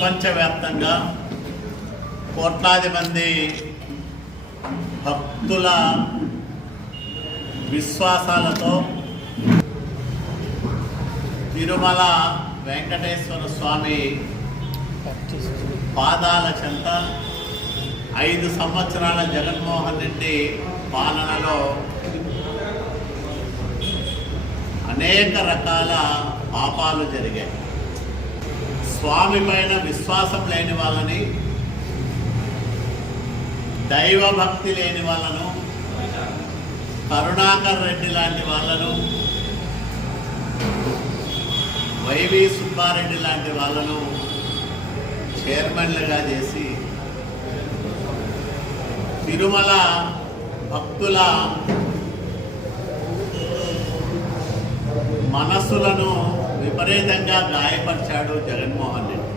ప్రపంచవ్యాప్తంగా కోట్లాది మంది భక్తుల విశ్వాసాలతో తిరుమల వెంకటేశ్వర స్వామి పాదాల చెంత ఐదు సంవత్సరాల జగన్మోహన్ రెడ్డి పాలనలో అనేక రకాల పాపాలు జరిగాయి స్వామి పైన విశ్వాసం లేని వాళ్ళని దైవభక్తి లేని వాళ్ళను కరుణాకర్ రెడ్డి లాంటి వాళ్ళను వైవి సుబ్బారెడ్డి లాంటి వాళ్ళను చైర్మన్లుగా చేసి తిరుమల భక్తుల మనస్సులను విపరీతంగా గాయపరిచాడు జగన్మోహన్ రెడ్డి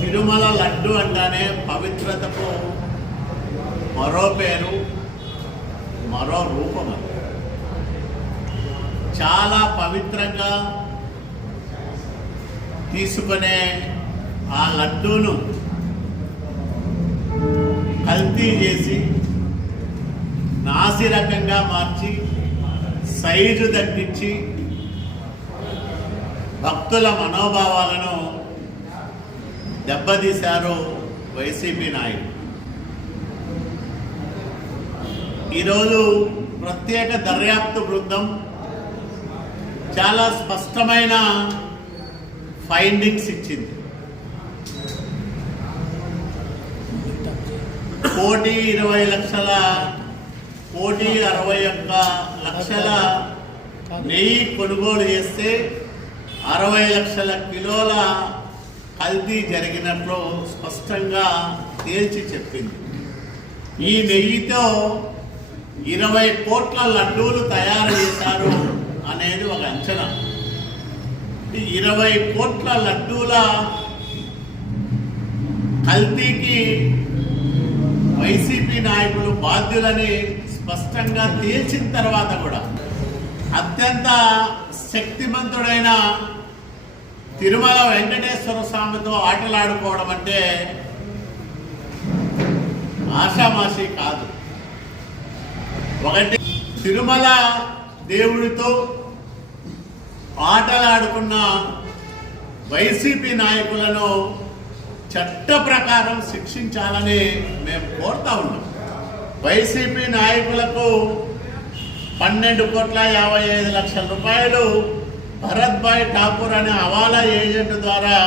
తిరుమల లడ్డు అంటేనే పవిత్రతకు మరో పేరు మరో రూపం చాలా పవిత్రంగా తీసుకునే ఆ లడ్డూను కల్తీ చేసి నాసి రకంగా మార్చి సైజు తగ్గించి భక్తుల మనోభావాలను దెబ్బతీశారు వైసీపీ నాయకులు ఈరోజు ప్రత్యేక దర్యాప్తు బృందం చాలా స్పష్టమైన ఫైండింగ్స్ ఇచ్చింది కోటి ఇరవై లక్షల కోటి అరవై ఒక్క లక్షల నెయ్యి కొనుగోలు చేస్తే అరవై లక్షల కిలోల కల్తీ జరిగినట్లు స్పష్టంగా తేల్చి చెప్పింది ఈ నెయ్యితో ఇరవై కోట్ల లడ్డూలు తయారు చేశారు అనేది ఒక అంచనా ఇరవై కోట్ల లడ్డూల కల్తీకి బాధ్యులని స్పష్టంగా తేల్చిన తర్వాత కూడా అత్యంత శక్తిమంతుడైన తిరుమల వెంకటేశ్వర స్వామితో ఆటలాడుకోవడం అంటే ఆషామాషి కాదు ఒకటి తిరుమల దేవుడితో ఆటలాడుకున్న వైసీపీ నాయకులను చట్ట ప్రకారం శిక్షించాలని మేము కోరుతా ఉన్నాం వైసీపీ నాయకులకు పన్నెండు కోట్ల యాభై ఐదు లక్షల రూపాయలు భరత్ భాయ్ ఠాకూర్ అనే హవాలా ఏజెంట్ ద్వారా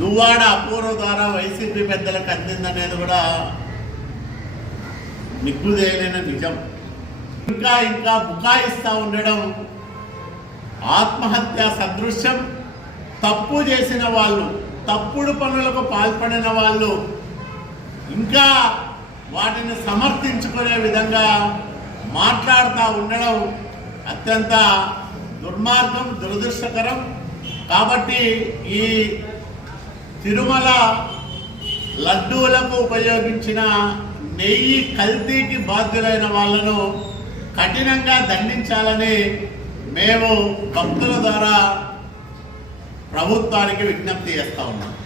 దువ్వాడ అపూర్వ ద్వారా వైసీపీ పెద్దలకు అందిందనేది కూడా నిగ్గుదేయలేన నిజం ఇంకా ఇంకా బుకాయిస్తూ ఉండడం ఆత్మహత్య సదృశ్యం తప్పు చేసిన వాళ్ళు తప్పుడు పనులకు పాల్పడిన వాళ్ళు ఇంకా వాటిని సమర్థించుకునే విధంగా మాట్లాడుతూ ఉండడం అత్యంత దుర్మార్గం దురదృష్టకరం కాబట్టి ఈ తిరుమల లడ్డూలకు ఉపయోగించిన నెయ్యి కల్తీకి బాధ్యులైన వాళ్ళను కఠినంగా దండించాలని మేము భక్తుల ద్వారా ప్రభుత్వానికి విజ్ఞప్తి చేస్తూ ఉన్నాం